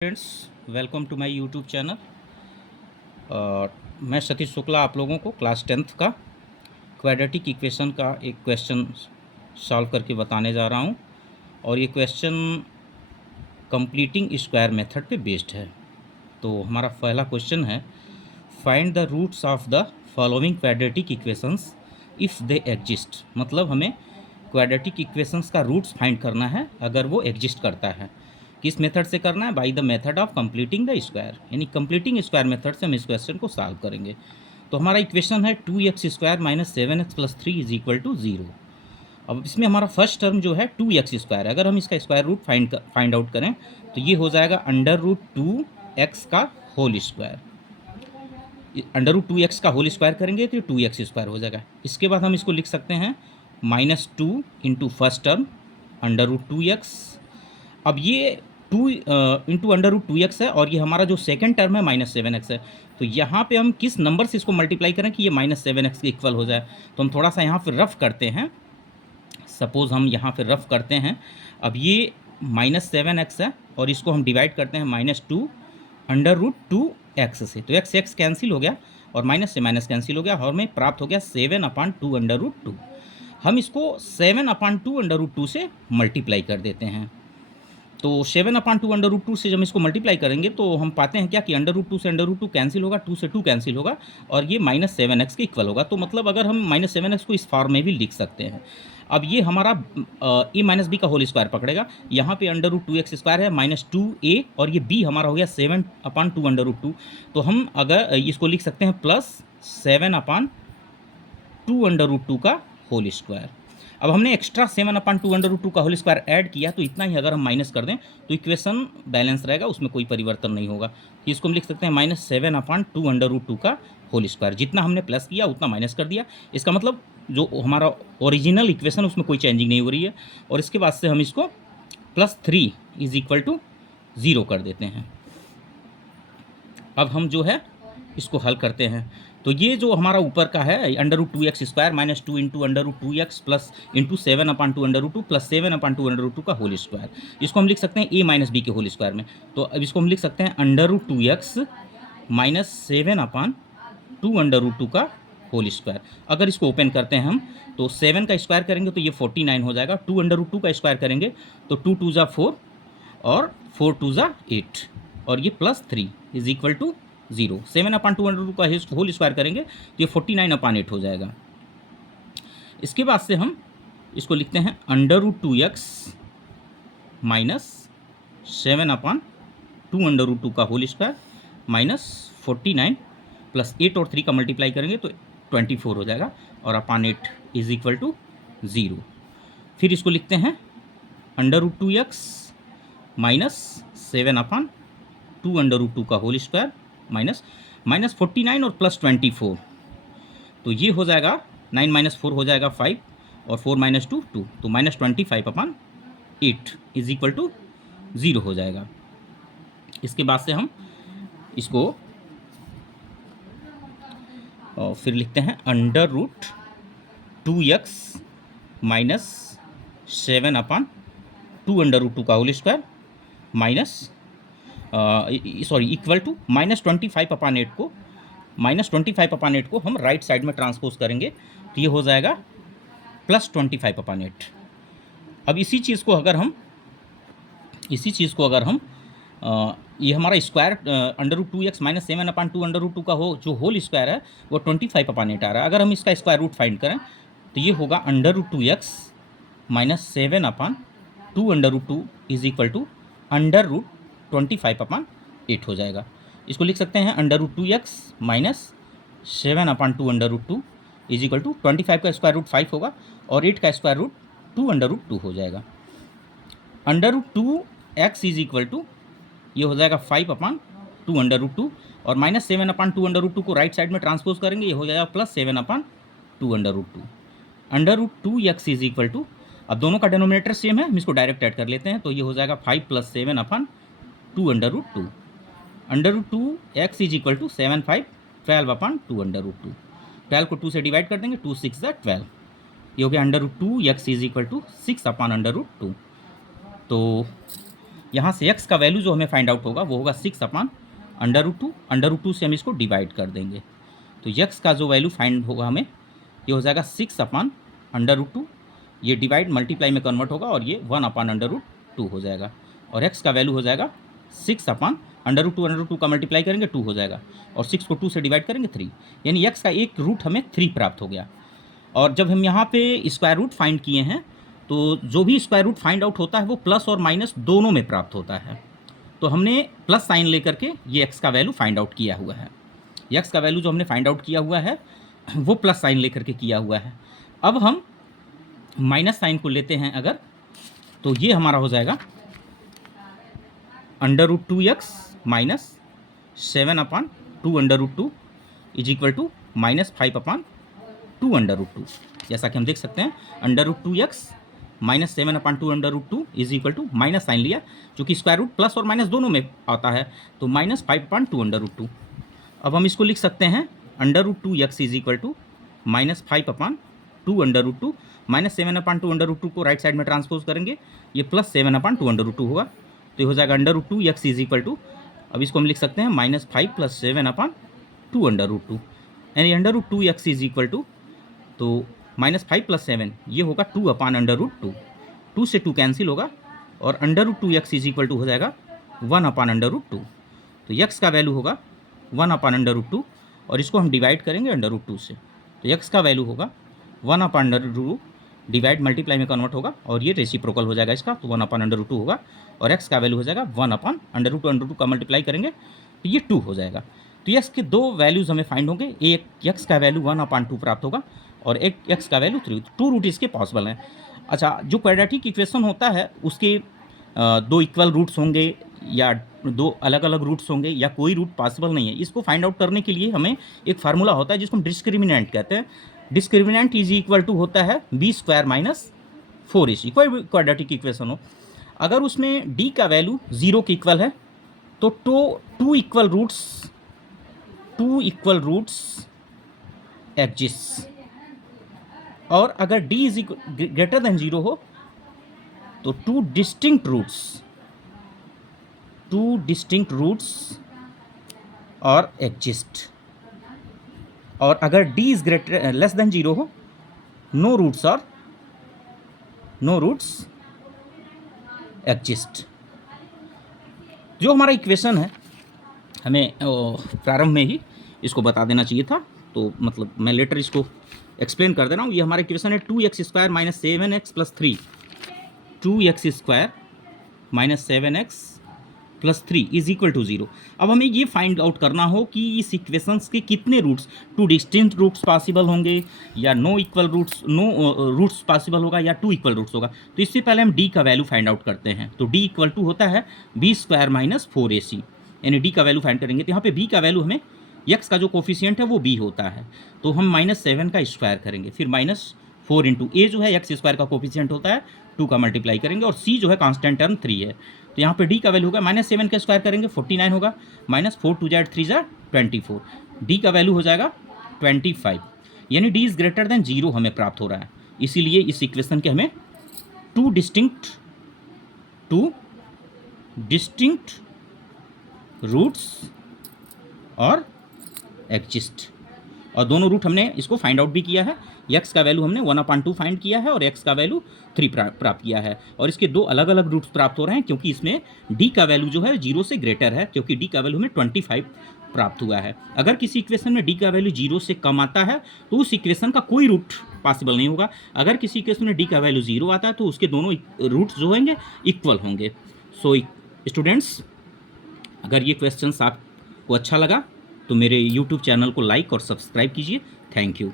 Friends, welcome to my YouTube channel. मैं सतीश शुक्ला आप लोगों को क्लास 10th का क्वाड्रेटिक इक्वेशन का एक क्वेश्चन सॉल्व करके बताने जा रहा हूं और ये क्वेश्चन कंप्लीटिंग स्क्वायर मेथड पे बेस्ड है। तो हमारा पहला क्वेश्चन है, find the roots of the following quadratic equations if they exist. मतलब हमें क्वाड्रेटिक इक्वेशंस का रूट्स फाइंड करना है अगर वो एग्जिस्ट करता है। किस मेथड से करना है? By the method of completing the square, यानी कंप्लीटिंग स्क्वायर मेथड से हम इस क्वेश्चन को सॉल्व करेंगे। तो हमारा इक्वेशन है 2x² minus 7x plus 3 is equal to 0। अब इसमें हमारा फर्स्ट टर्म जो है 2x², अगर हम इसका स्क्वायर रूट फाइंड आउट करें तो ये हो जाएगा √2x का होल स्क्वायर। √2x का होल स्क्वायर करेंगे तो 2x² हो जाएगा। इसके बाद हम इसको लिख सकते हैं -2 इंटू फर्स्ट टर्म √2x। अब ये 2 इंटू √2x है और ये हमारा जो सेकंड टर्म है -7x है। तो यहाँ पे हम किस नंबर से इसको मल्टीप्लाई करें कि ये -7x के इक्वल हो जाए? तो हम थोड़ा सा यहाँ पे रफ करते हैं। सपोज़ हम यहाँ पे रफ करते हैं। अब ये -7x है और इसको हम डिवाइड करते हैं -2 √2x से। तो x कैंसिल हो गया और माइनस से माइनस कैंसिल हो गया और हमें प्राप्त हो गया 7/2 √2। हम इसको 7/2 √2 से मल्टीप्लाई कर देते हैं। तो 7/2 √2 से जब इसको मल्टीप्लाई करेंगे तो हम पाते हैं क्या कि √2 से √2 कैंसिल होगा, 2 से 2 कैंसिल होगा और ये -7x के इक्वल होगा। तो मतलब अगर हम -7x को इस फॉर्म में भी लिख सकते हैं। अब ये हमारा a माइनस बी का होल स्क्वायर पकड़ेगा। यहाँ पे √2x² है -2a और ये b हमारा हो गया 7/2 √2। तो हम अगर इसको लिख सकते हैं प्लस 7/2 √2 का होल स्क्वायर। अब हमने एक्स्ट्रा 7/2 √2 का होल स्क्वायर ऐड किया तो इतना ही अगर हम माइनस कर दें तो इक्वेशन बैलेंस रहेगा, उसमें कोई परिवर्तन नहीं होगा। इसको हम लिख सकते हैं -7/2 √2 का होल स्क्वायर। जितना हमने प्लस किया उतना माइनस कर दिया। इसका मतलब जो हमारा ओरिजिनल इक्वेशन उसमें कोई चेंजिंग नहीं हो रही है। और इसके बाद से हम इसको +3 इज इक्वल टू 0 कर देते हैं। अब हम जो है इसको हल करते हैं। तो ये जो हमारा ऊपर का है √2x² minus 2 into √2x plus into 7/2 √2 plus 7/2 √2 का होल स्क्वायर, इसको हम लिख सकते हैं a माइनस बी के होल स्क्वायर में। तो अब इसको हम लिख सकते हैं √2x माइनस 7/2 √2 का होल स्क्वायर। अगर इसको ओपन करते हैं हम तो 7 का स्क्वायर करेंगे तो ये 49 हो जाएगा। 2 √2 का स्क्वायर करेंगे तो 2 2 ज़ा 4 और 4 2 ज़ा 8 और ये +3 इज इक्वल टू 0। 7/2 √2 का होल स्क्वायर करेंगे तो ये 49/8 हो जाएगा। इसके बाद से हम इसको लिखते हैं √2x माइनस 7/2 √2 का होल स्क्वायर माइनस 49 प्लस 8 और 3 का मल्टीप्लाई करेंगे तो 24 हो जाएगा और /8 इज इक्वल टू 0। फिर इसको लिखते हैं √2x माइनस 7/2 √2 का होल स्क्वायर माइनस -49 और +24। तो ये हो जाएगा 9 - 4 हो जाएगा 5 और 4 - 2 2, तो -25/8 इज इक्वल टू 0 हो जाएगा। इसके बाद से हम इसको और फिर लिखते हैं √2x माइनस 7/2 √2 का whole square minus equal to -25/8 को -25/8 को हम राइट साइड में ट्रांसपोज करेंगे तो ये हो जाएगा +25/8। अब इसी चीज़ को अगर हम ये हमारा स्क्वायर √2x माइनस 7/2 √2 का जो होल स्क्वायर है वो 25/8 आ रहा है। अगर हम इसका स्क्वायर रूट फाइंड करें तो ये होगा √2x minus 7/2 √2 is equal to √25/8 हो जाएगा। इसको लिख सकते हैं √2x minus 7/2 √2 is equal to 25 का स्क्वायर रूट 5 होगा और 8 का स्क्वायर रूट 2 √2 हो जाएगा। √2x इज इक्वल टू ये हो जाएगा 5/2 √2 और माइनस 7/2 √2 को राइट साइड में ट्रांसपोज करेंगे, ये हो जाएगा +7/2 √2। √2x इज इक्वल टू, अब दोनों का डिनोमिनेटर सेम है, हम इसको डायरेक्ट ऐड कर लेते हैं तो ये हो जाएगा 5 + 7/2 √2। √2x is equal to 7 5 12/2 √2। 12 को 2 से डिवाइड कर देंगे, 2 6 12, ये हो गया √2x इज इक्वल टू 6/√2। तो यहाँ से x का वैल्यू जो हमें फाइंड आउट होगा वो होगा 6/√2। √2 से हम इसको डिवाइड कर देंगे, तो x का जो वैल्यू फाइंड होगा हमें ये हो जाएगा 6/√2। ये डिवाइड मल्टीप्लाई में कन्वर्ट होगा और ये 1/√2 हो जाएगा, और x का वैल्यू हो जाएगा 6/√2 का मल्टीप्लाई करेंगे 2 हो जाएगा, और 6 को 2 से डिवाइड करेंगे 3, यानी x का एक रूट हमें 3 प्राप्त हो गया। और जब हम यहाँ पे स्क्वायर रूट फाइंड किए हैं तो जो भी स्क्वायर रूट फाइंड आउट होता है वो प्लस और माइनस दोनों में प्राप्त होता है, तो हमने प्लस साइन लेकर के ये x का वैल्यू फाइंड आउट किया हुआ है। x का वैल्यू जो हमने फाइंड आउट किया हुआ है वो प्लस साइन लेकर के किया हुआ है। अब हम माइनस साइन को लेते हैं अगर, तो ये हमारा हो जाएगा √2x minus 7/2√2 is equal to -5/2√2। जैसा कि हम देख सकते हैं √2x minus 7/2√2 is equal to minus sign लिया, जो कि स्क्वायर रूट प्लस और माइनस दोनों में आता है, तो -5/2√2। अब हम इसको लिख सकते हैं √2x इज इक्वल टू -5/2√2, -7/2√2 को राइट साइड में ट्रांसपोज करेंगे, ये +7/2√2 होगा, तो ये हो जाएगा √2x इज इक्वल टू, अब इसको हम लिख सकते हैं -5 + 7/2√2, यानी √2x इज इक्वल टू, तो -5 + 7 ये होगा 2/√2, 2 से 2 कैंसिल होगा, और √2x इज इक्वल टू हो जाएगा 1/√2, तो x का वैल्यू होगा 1/√2, और इसको हम डिवाइड करेंगे √2 से, तो x का वैल्यू होगा 1/√2 डिवाइड मल्टीप्लाई में कन्वर्ट होगा, और ये रेसिप्रोकल हो जाएगा इसका, तो 1/√2 होगा, और x का वैल्यू हो जाएगा 1/√2 का मल्टीप्लाई करेंगे तो ये 2 हो जाएगा। तो x के दो वैल्यूज़ हमें फाइंड होंगे, एक x का वैल्यू 1/2 प्राप्त होगा और एक x का वैल्यू 3, 2 रूट इसके पॉसिबल हैं। अच्छा, जो क्वाड्रेटिक इक्वेशन होता है उसके दो इक्वल रूट्स होंगे या दो अलग अलग रूट्स होंगे या कोई रूट पॉसिबल नहीं है, इसको फाइंड आउट करने के लिए हमें एक फार्मूला होता है जिसको हम डिस्क्रिमिनेंट कहते हैं। डिस्क्रिमिनेंट इज इक्वल टू होता है b² - 4ac, कोई भी क्वाड्रेटिक इक्वेशन हो, अगर उसमें d का वैल्यू 0 के इक्वल है तो टू इक्वल रूट्स एग्जिस्ट, और अगर d इज ग्रेटर देन 0 हो तो टू डिस्टिंक्ट रूट्स और एग्जिस्ट, और अगर d is greater less than 0 हो नो रूट्स एग्जिस्ट। जो हमारा इक्वेशन है हमें प्रारंभ में ही इसको बता देना चाहिए था, तो मतलब मैं लेटर इसको एक्सप्लेन कर दे रहा हूँ। ये हमारा इक्वेशन है 2x² - 7x + 3, 2x² - 7x + 3 is equal to 0। अब हमें ये फाइंड आउट करना हो कि इस इक्वेशंस के कितने roots, two distinct roots possible होंगे या नो रूट्स पॉसिबल होगा या टू इक्वल रूट्स होगा। तो इससे पहले हम d का वैल्यू फाइंड आउट करते हैं, तो d इक्वल टू होता है b² - 4ac, यानी d का वैल्यू फाइंड करेंगे, तो यहाँ पे b का वैल्यू हमें x का जो कोफिशिएंट है वो b होता है, तो हम -7 का स्क्वायर करेंगे, फिर -4 × a जो है x² का कोफिशिएंट होता है 2 का मल्टीप्लाई करेंगे, और c जो है कांस्टेंट टर्म 3 है, तो यहाँ पे d का वैल्यू होगा -7 का स्क्वायर करेंगे 49 होगा, -4 × 2 = 3 = 24, d का वैल्यू हो जाएगा 25, यानी d इज़ ग्रेटर देन 0 हमें प्राप्त हो रहा है। इसीलिए इस इक्वेशन के हमें टू डिस्टिंक्ट रूट्स और एग्जिस्ट, और दोनों रूट हमने इसको फाइंड आउट भी किया है। x का वैल्यू हमने 1/2 फाइंड किया है और x का वैल्यू 3 प्राप्त किया है, और इसके दो अलग अलग रूट्स प्राप्त हो रहे हैं क्योंकि इसमें d का वैल्यू जो है 0 से ग्रेटर है, क्योंकि d का वैल्यू हमें 25 प्राप्त हुआ है। अगर किसी इक्वेशन में d का वैल्यू 0 से कम आता है तो उस इक्वेशन का कोई रूट पॉसिबल नहीं होगा। अगर किसी इक्वेशन में d का वैल्यू 0 आता है तो उसके दोनों रूट्स जो होंगे इक्वल होंगे। सो स्टूडेंट्स, अगर ये क्वेश्चन आपको अच्छा लगा तो मेरे YouTube चैनल को लाइक और सब्सक्राइब कीजिए। Thank you.